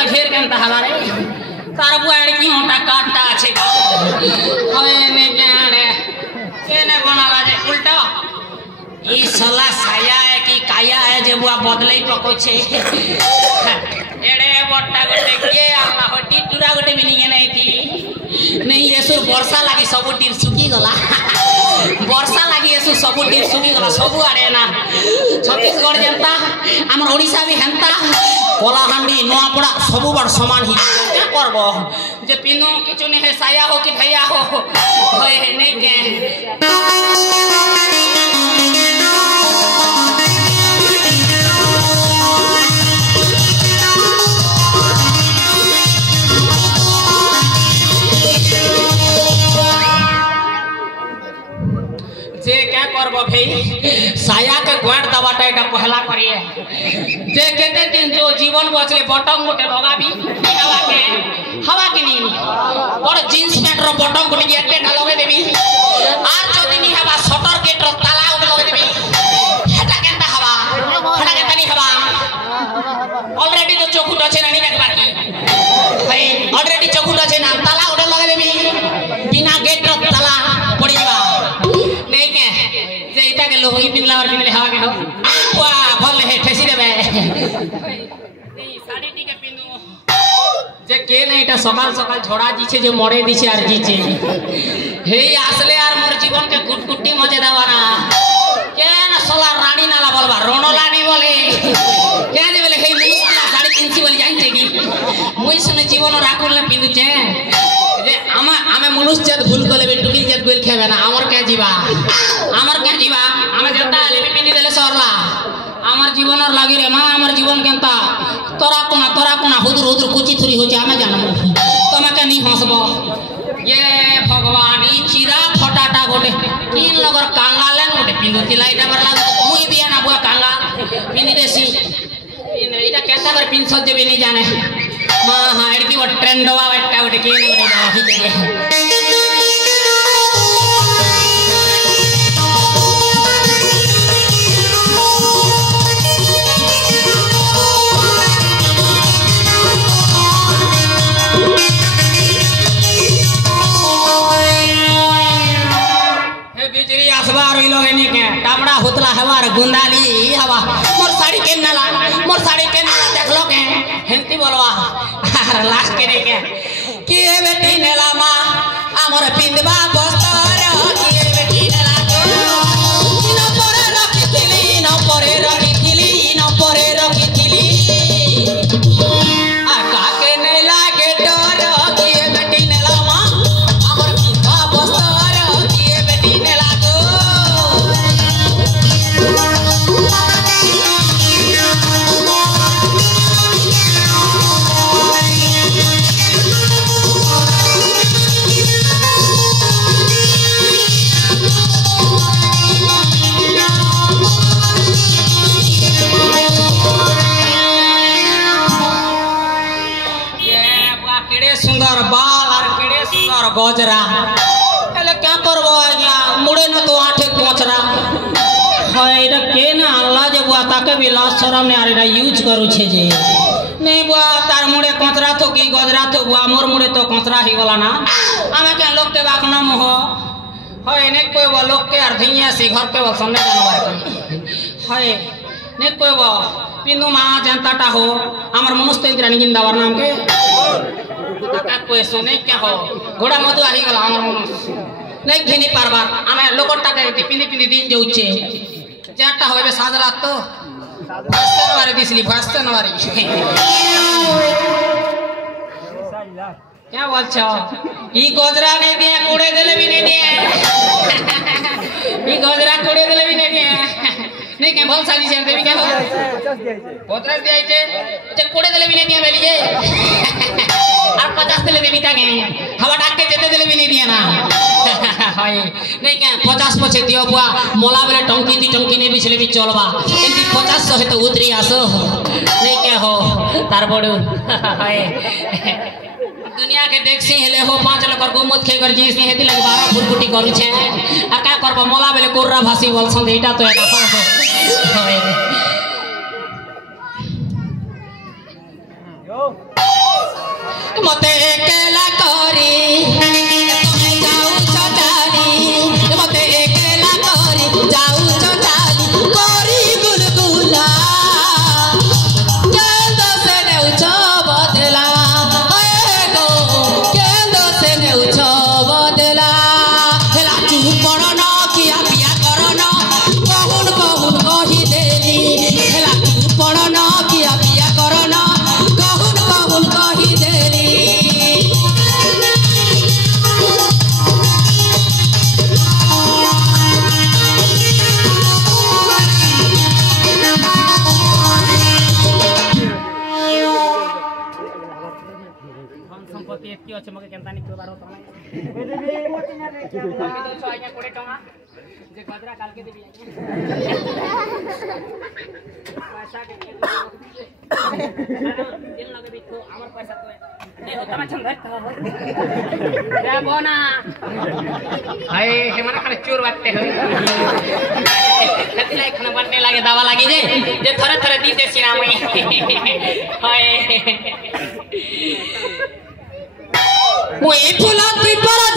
बड़े घेर केनता हमारे तार बुआड़ की मोटा काटता আছে हवे ने जाने केने बनाला जे उल्टा ई साला साया है कि काया है जे बुआ बदलई पको छे एड़े बट्टा गोटे के आला हटी टुरा गोटे मिलिंगे नहीं थी नहीं येसुर वर्षा लागी सब टीर सुकी गला वर्षा लागी येसु सब टीर सुकी गला सब आड़े ना छत्तीसगढ़ जनता हमर ओडिशा भी हेंता कोलाहांडी नोआपड़ा सब बड़ समान ही क्या करबो जे पिनो किछु नहीं है साया हो कि भैया हो होए नहीं के जे क्या करबो भाई साया के गोड़ दबाटा एटा पहला करिए जे केते दिन जो जीवन बचले बटन गोटे लगाबी हवा के नी और जींस पैंट रो बटन गोटे एते लगे देबी आर जदी नी हवा शटर गेट रो ताला गोटे लगे देबी हेटा केनता हवा हेटा केनता नी हवा ऑलरेडी तो चोकुट আছে নানি দেখবার কি ভাই ऑलरेडी चोकुट আছে ना ताला गोटे लगे देबी बिना गेट रो ताला पड़ी जाबा नहीं के जे इटा के लोग ही पिनला और पिनले हवा के हो वाह भल है ठेसी देबे साड़ी टिके पिनु जे के नैटा सकाल सकाल झोड़ा दिछे जे मरे दिछे आर जिछे हे आसले यार मोर जीवन के कुटकुटी मजे दावाना के ना सोला रानी नाला बोलबा रोनो रानी बोले के जे बोले हे मुस्ला साड़ी पिनसी बोली जानते की मुई सुने जीवन राखुल ने पिनुचे जे आमे मनुष्य जात भूल कले बे टुकी जात गोल खेबे ना हमर के जीवा आमे जनता ले पिनी देले सरला আমার জীবনের লাগি রে মা আমার জীবন কেনতা তোরা কোনা হুদুর হুদুর কুচি থুরি হচ্ছে আমি জানবো তোমাকে নি হসব ये भगवान ई चिरा फटाटा गोटे तीन लगर कांगालेन गोटे पिंदुती लाइटा बर लाग मुई बिया ना बुआ कांगा पिनी देसी इटा केता बर पिन सज जेबे नी जाने मां हां एडकी वो ट्रेंडवा वेटा गोटे केने गोटे राखी दे टामड़ा हुतला हवार गुंदाली हवा मोर साड़ी के नाला देख लो के हेंती बोलवा आर लास्ट के रे के बेटी नेला मा हमर पिंदबा बस्तर के बेटी नेला को न परे रखिथिली आ का के नेला के डर के बेटी नेला मा हमर पिंदबा बस्तर के बेटी नेला सुंदर बाल और केड़े सुंदर गजरा एले क्या करबो आज्ञा मुड़े न तो आठे कोचरा हाय एटा के ना अल्लाह जे बुआ ताके भी लाज शरम ने आरेटा यूज करू छे जे नहीं बुआ तार मुड़े कोचरा तो की गजरा तो बुआ मोर मुड़े तो कोचरा ही गला ना आमे के लोग के बाक ना मोह हाय ने कोई वो लोग के अर्धिया सी घर के वो सामने जानवर के हाय ने कोई वो पिनु मा जनताटा हो हमर मनुष्य इंद्र निगिंदावर नाम के ताका कोई सुने क्या हो घोड़ा मधु आही गला हमर मनुष्य नहीं घेनी पारबार आमे लोकटा के पिनी दिन जाउचे जाटा होबे साजरा तो वारे दिसली भास्ते नवारी क्या बोलछो ई गजरा नहीं दिए कोड़े देले भी नहीं दिए ई गजरा कोड़े देले भी नहीं दिए नहीं के भल साजी से देवी क्या हो 50 दिया छे अच्छा कोड़े देले भी नहीं दिए बेलिए और 50 देले देवी ताके हवा डाक के जेते देले भी नहीं दिया ना हाय नहीं के 50 पछे दियो बुआ मोला बेले टंकी ने बिछले भी चलबा एंती 50 सहे तो उतरी आसो नहीं के हो तार बड़ू हाय दुनिया के देखसी हेले हो 5 लाख को मत खेगर जी से हेती लगे 12 फुटफुटी करू छे आ का करबो मोला बेले कोर्रा भासी बोलसन एटा तो एटा हो मते केला करी तमे जाऊ चटाली मते केला करी जाऊ चटाली करी गुलगुला केंदो से नेउछ बदला ए गो केंदो से नेउछ बदला हेला चुपण न किया पिया करन कहून कहून कही देली हेला चुपण न किया पिया करन कहून कहून कही देली संपत्ति एतकी अछि मके केनता नि करबारो तमे तो छ आज्ञा 20 टका जे गजरा काल के देबी पैसा के दिल लगे देखो हमर पैसा तो ए तमे छन धर रे बोना हाय हे मने खाली चोर बाटे हो खती लाइक खाना बनने लागे दावा लागी जे थरे थरे दी दे सिना मई हाय ওই ফুলা তুই পরা